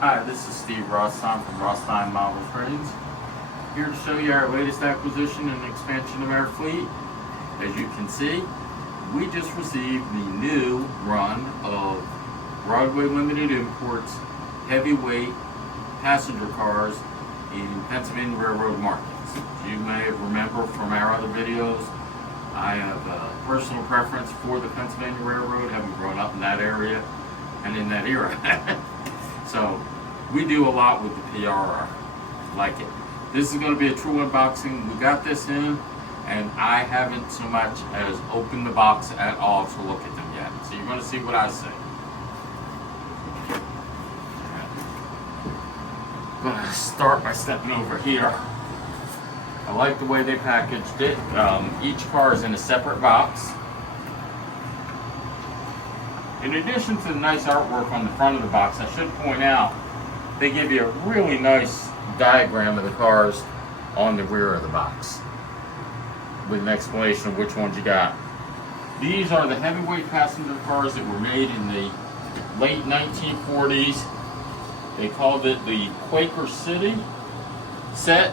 Hi, this is Steve Rothstein from Rothstein Model Trades. Here to show you our latest acquisition and expansion of our fleet. As you can see, we just received the new run of Broadway Limited Imports Heavyweight Passenger Cars in Pennsylvania Railroad markets. As you may remember from our other videos, I have a personal preference for the Pennsylvania Railroad, having grown up in that area and in that era. So we do a lot with the PRR. Like it. This is going to be a true unboxing. We got this in, and I haven't so much as opened the box at all to look at them yet. So you're going to see what I see. I'm going to start by stepping over here. I like the way they packaged it. Each car is in a separate box. In addition to the nice artwork on the front of the box, I should point out they give you a really nice diagram of the cars on the rear of the box with an explanation of which ones you got. These are the heavyweight passenger cars that were made in the late 1940s. They called it the Quaker City set.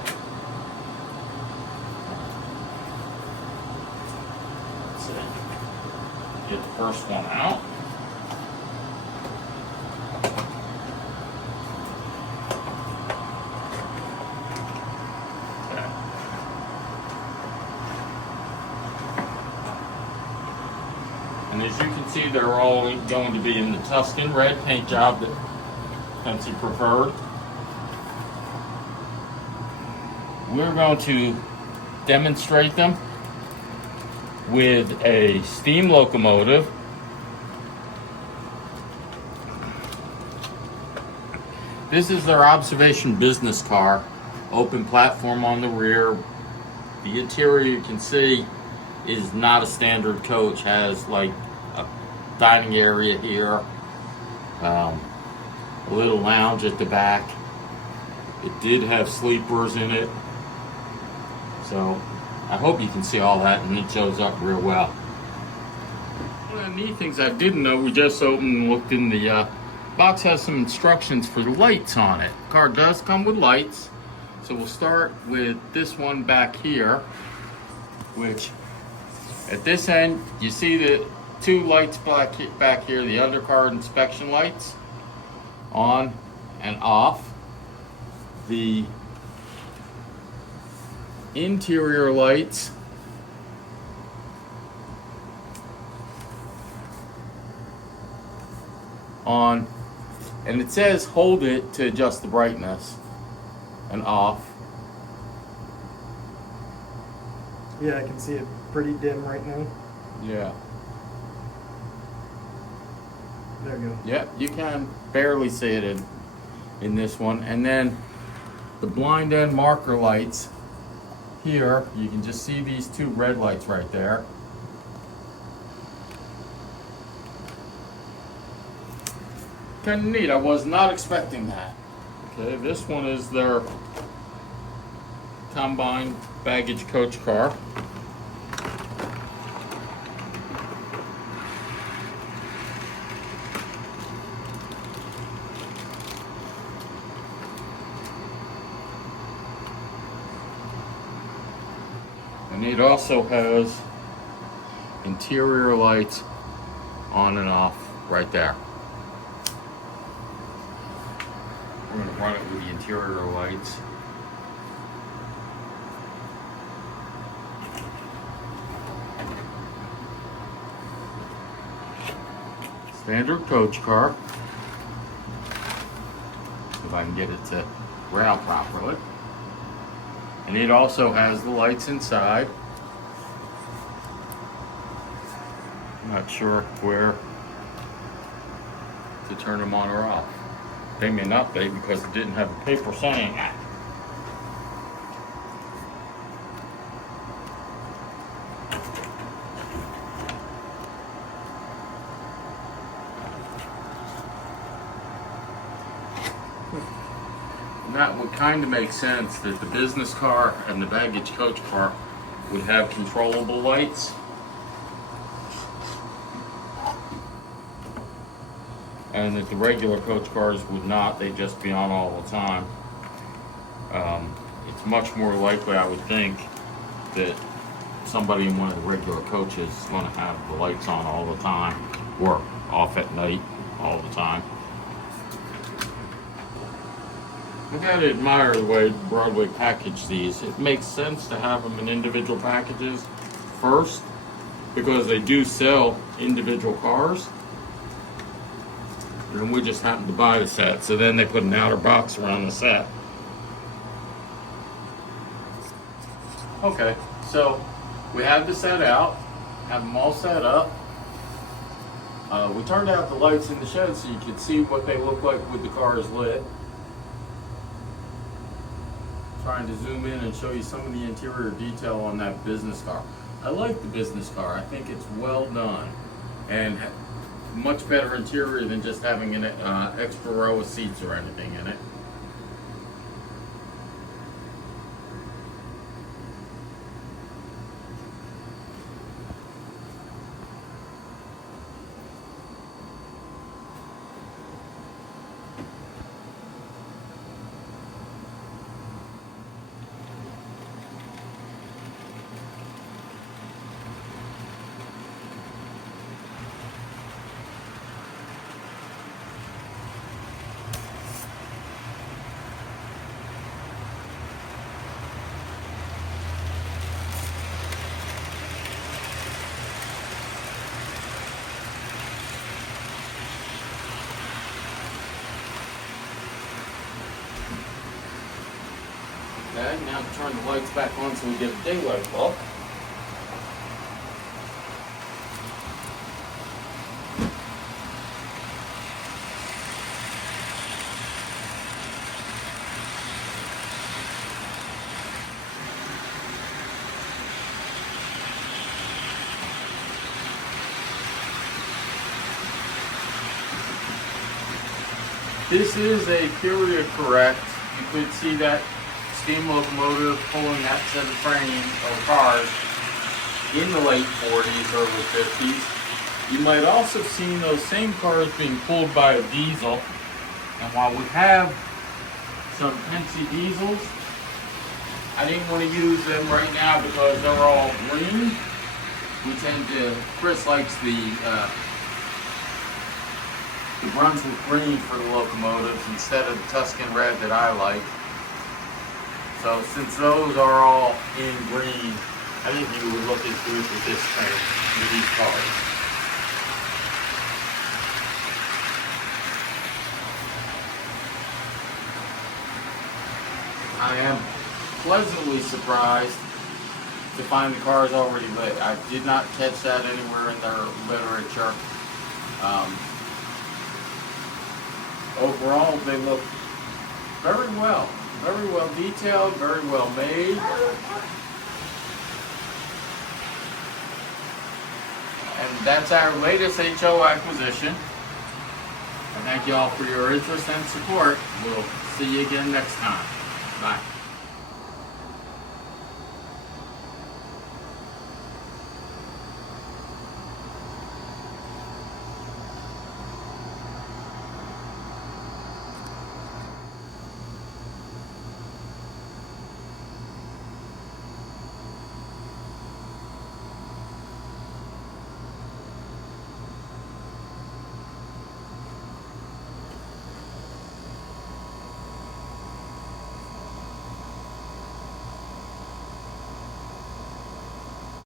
Let's see. Get the first one out. And as you can see, they're all going to be in the Tuscan red paint job that Pennsy preferred. We're going to demonstrate them with a steam locomotive. This is their observation business car. Open platform on the rear. The interior, you can see, is not a standard coach. Has like a dining area here, a little lounge at the back. It did have sleepers in it, so I hope you can see all that, and it shows up real well. One of the neat things I didn't know, we just opened and looked in the box, has some instructions for the lights on it. The car does come with lights, so we'll start with this one back here, which at this end, you see the two lights back here, the undercar inspection lights, on and off. The interior lights on, and it says hold it to adjust the brightness, and off. Yeah, I can see it pretty dim right now. Yeah. There you go. Yep, you can barely see it in this one. And then the blind end marker lights here, you can just see these two red lights right there. Kind of neat. I was not expecting that. Okay, this one is their combined baggage coach car. And it also has interior lights on and off right there. We're going to run it with the interior lights. Standard coach car. If I can get it to rail properly. And it also has the lights inside. I'm not sure where to turn them on or off. They may not be because it didn't have a paper saying that. That would kind of make sense that the business car and the baggage coach car would have controllable lights. and that the regular coach cars would not. They'd just be on all the time. It's much more likely, I would think, that somebody in one of the regular coaches is going to have the lights on all the time, or off at night all the time. I gotta admire the way Broadway packaged these. It makes sense to have them in individual packages first, because they do sell individual cars. And we just happened to buy the set, so then they put an outer box around the set. Okay, so we have the set out, have them all set up. We turned out the lights in the shed so you could see what they look like with the cars lit. Trying to zoom in and show you some of the interior detail on that business car. I like the business car. I think it's well done and much better interior than just having an extra row of seats or anything in it. Okay, now turn the lights back on so we get a daylight look. This is a period correct. You could see that steam locomotive pulling that set of trains or cars in the late 40s, early 50s. You might also have seen those same cars being pulled by a diesel. And while we have some Penske diesels, I didn't want to use them right now because they're all green. Chris likes the Brunswick green for the locomotives instead of the Tuscan red that I like. So since those are all in green, I think you would look as good with this paint, with these cars. I am pleasantly surprised to find the cars already lit. I did not catch that anywhere in their literature. Overall, they look very well detailed, very well made. And that's our latest HO acquisition. I thank you all for your interest and support. We'll see you again next time. Bye.